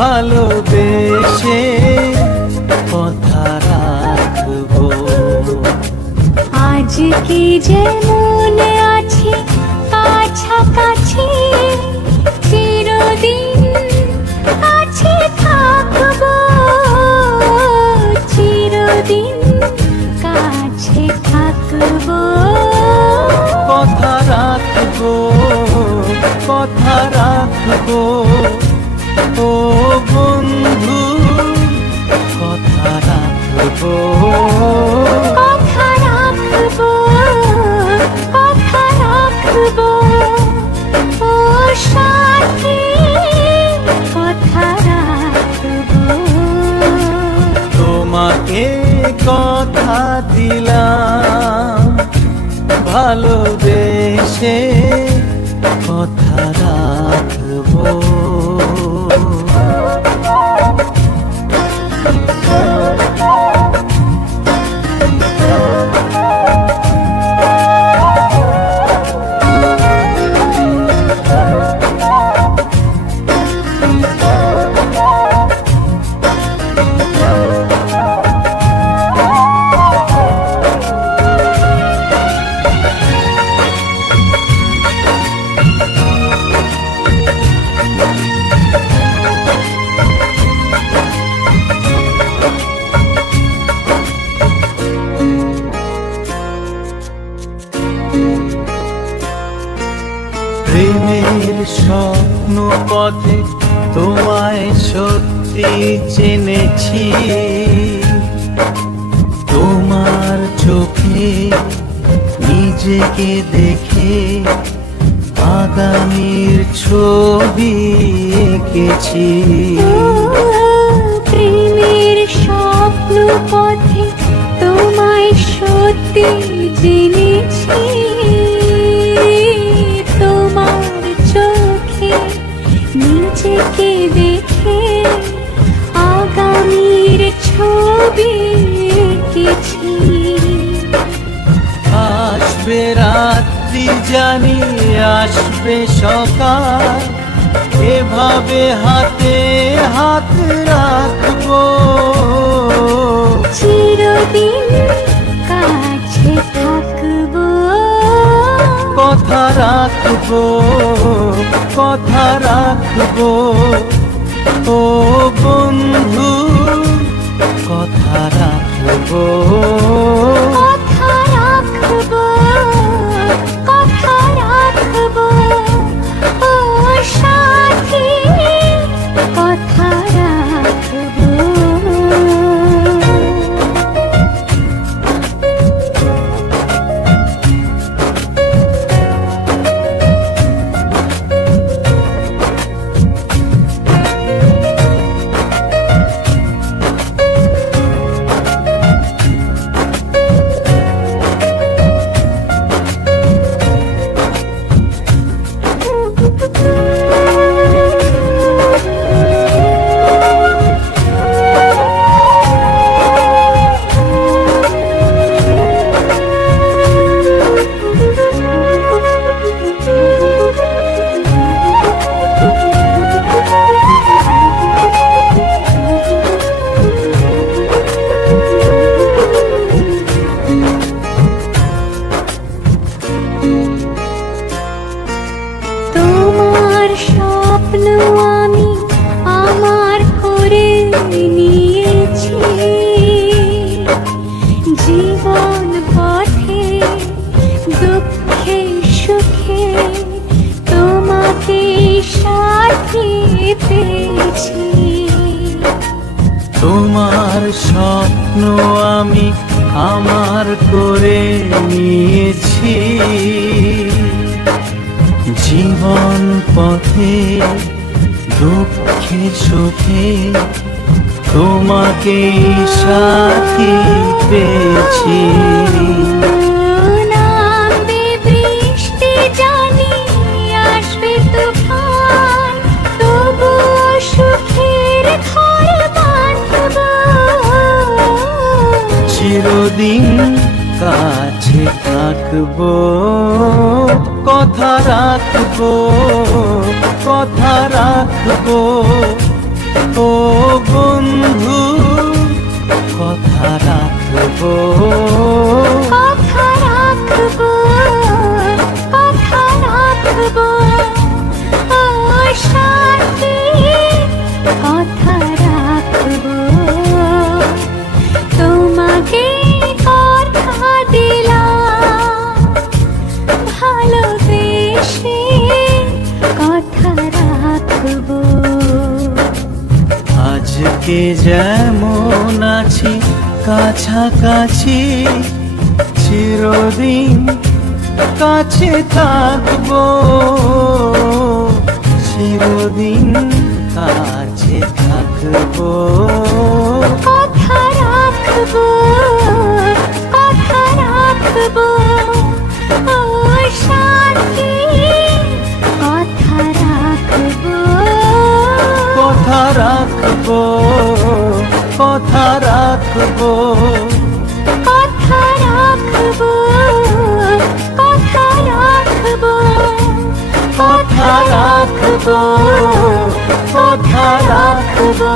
ভালোবেসে কথা রাখবো। আজকে যেমন আছি কাছাকাছি, চিরদিন কাছে থাকবো, চিরদিন কাছে থাকবো। কথা রাখবো, কথা রাখবো, ও বন্ধু কথা রাখবো। কথা রাখবো, কথা রাখবো, ও সাথী কথা রাখবো। তোমাকে কথা দিলাম ভালোবেসে কথা রাখবো। প্রেমের স্বপ্ন পথে তোমায় সত্যি চিনেছি, তোমার চোখে নিজেকে দেখে আগামীর ছবি এঁকেছি। প্রেমের স্বপ্ন পথে তোমায় সত্যি জেনেছি, তোমার চোখে নিজেকে দেখে আগামীর ছবি এঁকেছি। আসবে রাত্রি জানি আসবে সকাল, এভাবে হাতে হাত রাখবো, চিরদিন কাছে থাকবো। কথা রাখবো, কথা রাখবো, ও বন্ধু কথা রাখবো। কথা রাখবো, কথা রাখবো, ও সাথী কথা রাখবো। তোমার স্বপ্ন আমি আমার করে নিয়েছি, জীবন পথে দুঃখে সুখে তোমাকে সাথী পেয়েছি। তোমার স্বপ্ন আমি আমার করে নিয়েছি, জীবন পথে দুঃখে সুখে তোমাকে সাথী পেয়েছি। নামবে বৃষ্টি জানি আসবে তুফান, তবুও সুখের ঘর বাঁধবো, চিরদিন কাছে থাকবো। কথা রাখবো, কথা রাখবো, ও থেকে যেমন আছি কাছাকাছি, চিরদিন কাছে থাকবো, চিরদিন কাছে থাকবো। কথা রাখবো, কথা রাখবো, ও সাথী, কথা রাখবো, কথা রাখবো, কথা রাখবো, কথা রাখবো, কথা রাখবো, কথা রাখবো, কথা রাখবো।